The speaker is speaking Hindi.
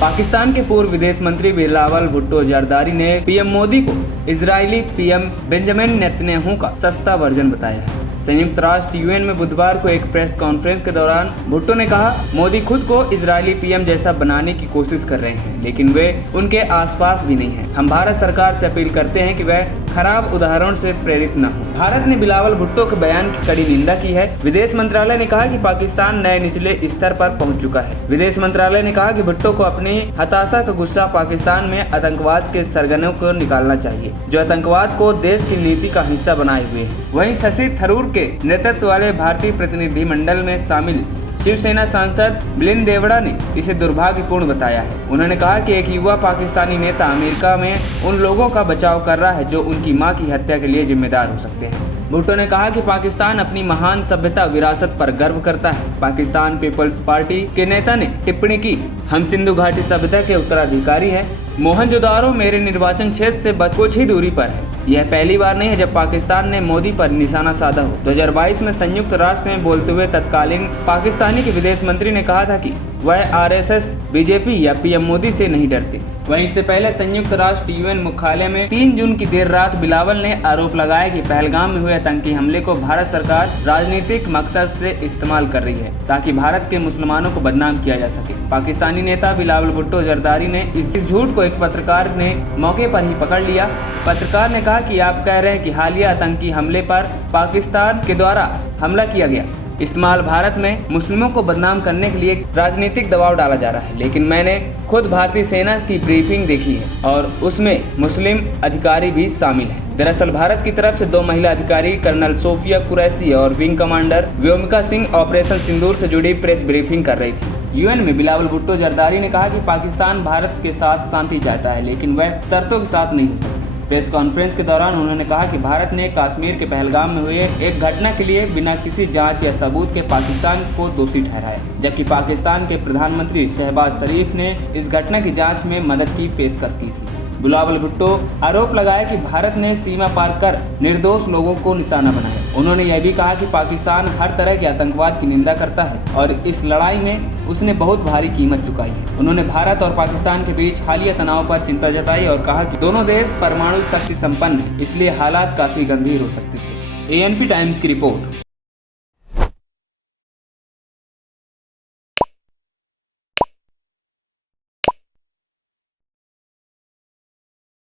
पाकिस्तान के पूर्व विदेश मंत्री बिलावल भुट्टो जरदारी ने पीएम मोदी को इजरायली पीएम बेंजामिन नेतन्याहू का सस्ता वर्जन बताया है। संयुक्त राष्ट्र यूएन में बुधवार को एक प्रेस कॉन्फ्रेंस के दौरान भुट्टो ने कहा, मोदी खुद को इजरायली पीएम जैसा बनाने की कोशिश कर रहे हैं, लेकिन वे उनके आसपास भी नहीं हैं। हम भारत सरकार से अपील करते हैं कि वह खराब उदाहरण से प्रेरित न हो। भारत ने बिलावल भुट्टो के बयान की कड़ी निंदा की है। विदेश मंत्रालय ने कहा कि पाकिस्तान नए निचले स्तर पर पहुंच चुका है। विदेश मंत्रालय ने कहा कि भुट्टो को अपनी हताशा का गुस्सा पाकिस्तान में आतंकवाद के सरगनों को निकालना चाहिए, जो आतंकवाद को देश की नीति का हिस्सा बनाए हुए हैं। वहीं शशि थरूर के नेतृत्व वाले भारतीय प्रतिनिधिमंडल में शामिल शिवसेना सांसद मिलिंद देवड़ा ने इसे दुर्भाग्यपूर्ण बताया है। उन्होंने कहा कि एक युवा पाकिस्तानी नेता अमेरिका में उन लोगों का बचाव कर रहा है जो उनकी मां की हत्या के लिए जिम्मेदार हो सकते हैं। भुट्टो ने कहा कि पाकिस्तान अपनी महान सभ्यता विरासत पर गर्व करता है। पाकिस्तान पीपल्स पार्टी के नेता ने टिप्पणी की, हम सिंधु घाटी सभ्यता के उत्तराधिकारी हैं। मोहनजोदारो मेरे निर्वाचन क्षेत्र से बस कुछ ही दूरी पर है। यह पहली बार नहीं है जब पाकिस्तान ने मोदी पर निशाना साधा हो। 2022 में संयुक्त राष्ट्र में बोलते हुए तत्कालीन पाकिस्तानी के विदेश मंत्री ने कहा था कि वह आरएसएस, बीजेपी या पीएम मोदी से नहीं डरते। वहीं इससे पहले संयुक्त राष्ट्र यूएन मुख्यालय में 3 जून की देर रात बिलावल ने आरोप लगाया कि पहलगाम में हुए आतंकी हमले को भारत सरकार राजनीतिक मकसद से इस्तेमाल कर रही है ताकि भारत के मुसलमानों को बदनाम किया जा सके। पाकिस्तानी नेता बिलावल भुट्टो जरदारी ने इस झूठ को एक पत्रकार ने मौके पर ही पकड़ लिया। पत्रकार ने कहा कि आप कह रहे हैं कि हालिया आतंकी हमले पर पाकिस्तान के द्वारा हमला किया गया। इस्तेमाल भारत में मुस्लिमों को बदनाम करने के लिए राजनीतिक दबाव डाला जा रहा है, लेकिन मैंने खुद भारतीय सेना की ब्रीफिंग देखी है और उसमें मुस्लिम अधिकारी भी शामिल हैं। दरअसल भारत की तरफ से 2 महिला अधिकारी कर्नल सोफिया कुरैशी और wing commander Vyomika Singh operation Sindoor से जुड़ी प्रेस ब्रीफिंग कर रही थी। यूएन में बिलावल भुट्टो जरदारी ने कहा कि पाकिस्तान भारत के साथ शांति चाहता है, लेकिन वह शर्तों के साथ नहीं हो सकता। प्रेस कॉन्फ्रेंस के दौरान उन्होंने कहा कि भारत ने कश्मीर के पहलगाम में हुए एक घटना के लिए बिना किसी जांच या सबूत के पाकिस्तान को दोषी ठहराया, जबकि पाकिस्तान के प्रधानमंत्री शहबाज शरीफ ने इस घटना की जांच में मदद की पेशकश की थी। बिलावल भुट्टो आरोप लगाया कि भारत ने सीमा पार कर निर्दोष लोगों को निशाना बनाया। उन्होंने यह भी कहा कि पाकिस्तान हर तरह के आतंकवाद की निंदा करता है और इस लड़ाई में उसने बहुत भारी कीमत चुकाई है। उन्होंने भारत और पाकिस्तान के बीच हालिया तनाव पर चिंता जताई और कहा कि दोनों देश परमाणु शक्ति संपन्न हैं, इसलिए हालात काफी गंभीर हो सकते थे। एएनपी टाइम्स की रिपोर्ट।